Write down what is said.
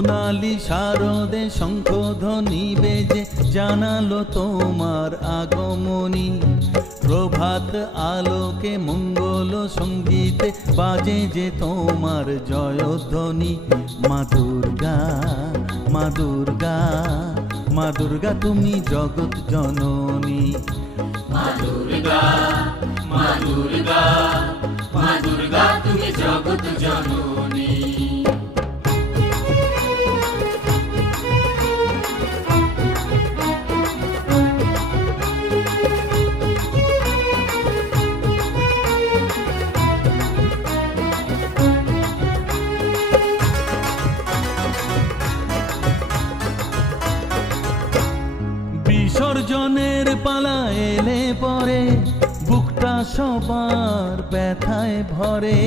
সোনালি শারদে শঙ্খধ্বনি বেজে জানালো তোমার আগমনী। প্রভাত আলোকে মঙ্গল সঙ্গীতে বাজে যে তোমার জয়ধ্বনি। মা দুর্গা, মা দুর্গা, মা দুর্গা তুমি জগৎ জননী। মা দুর্গা, মা দুর্গা, মা দুর্গা তুমি জগৎ জননী। বিসর্জনের পালা এলে পরে বুকটা সবার ব্যথায় ভরে।